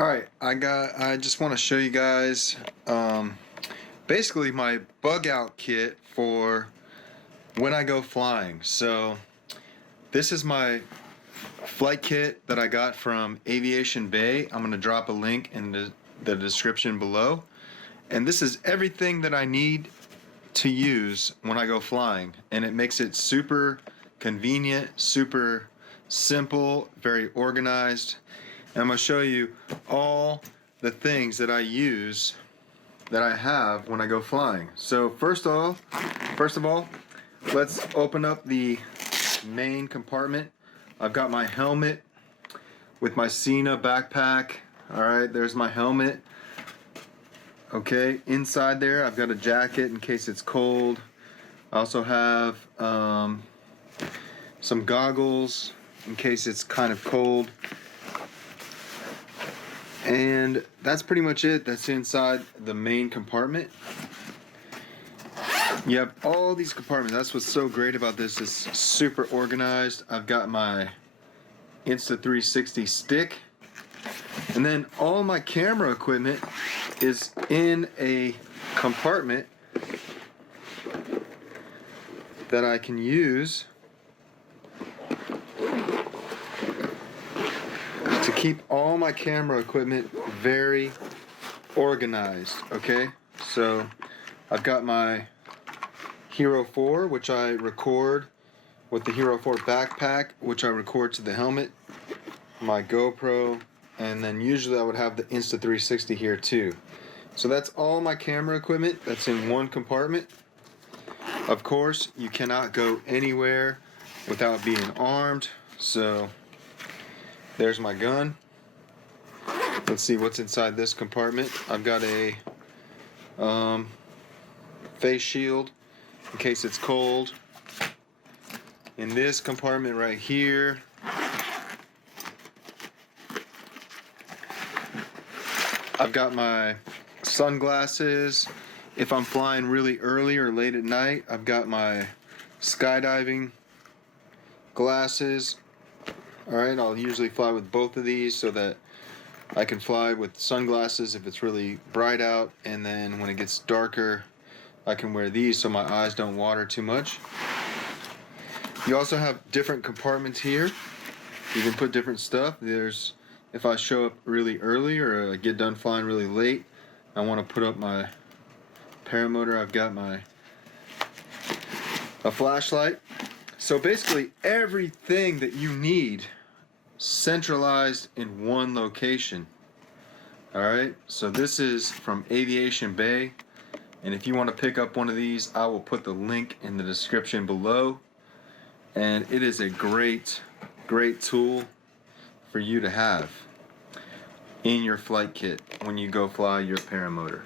Alright, I just want to show you guys basically my bug out kit for when I go flying. So this is my flight kit that I got from Aviation Bay. I'm going to drop a link in the description below. And this is everything that I need to use when I go flying. And it makes it super convenient, super simple, very organized. And I'm going to show you all the things that I use, that I have when I go flying. So first of all, let's open up the main compartment. I've got my helmet with my Cena backpack. Alright, there's my helmet. Okay, inside there I've got a jacket in case it's cold. I also have some goggles in case it's kind of cold. And that's pretty much it. That's inside the main compartment. You have all these compartments. That's what's so great about this. It's super organized. I've got my Insta360 stick. And then all my camera equipment is in a compartment that I can use to keep all my camera equipment very organized. Okay, so I've got my Hero 4, which I record with the Hero 4 backpack, which I record to the helmet, my GoPro, and then usually I would have the Insta360 here too. So that's all my camera equipment that's in one compartment. Of course, you cannot go anywhere without being armed, so there's my gun. Let's see what's inside this compartment. I've got a face shield in case it's cold. In this compartment right here, I've got my sunglasses. If I'm flying really early or late at night, I've got my skydiving glasses. Alright, I'll usually fly with both of these so that I can fly with sunglasses if it's really bright out, and then when it gets darker I can wear these so my eyes don't water too much. You also have different compartments here. You can put different stuff. There's, if I show up really early or I get done flying really late, I want to put up my Paramotor. I've got a flashlight. So basically everything that you need centralized in one location. Alright, so this is from Aviation Bay, and if you want to pick up one of these, I will put the link in the description below. And it is a great tool for you to have in your flight kit when you go fly your Paramotor.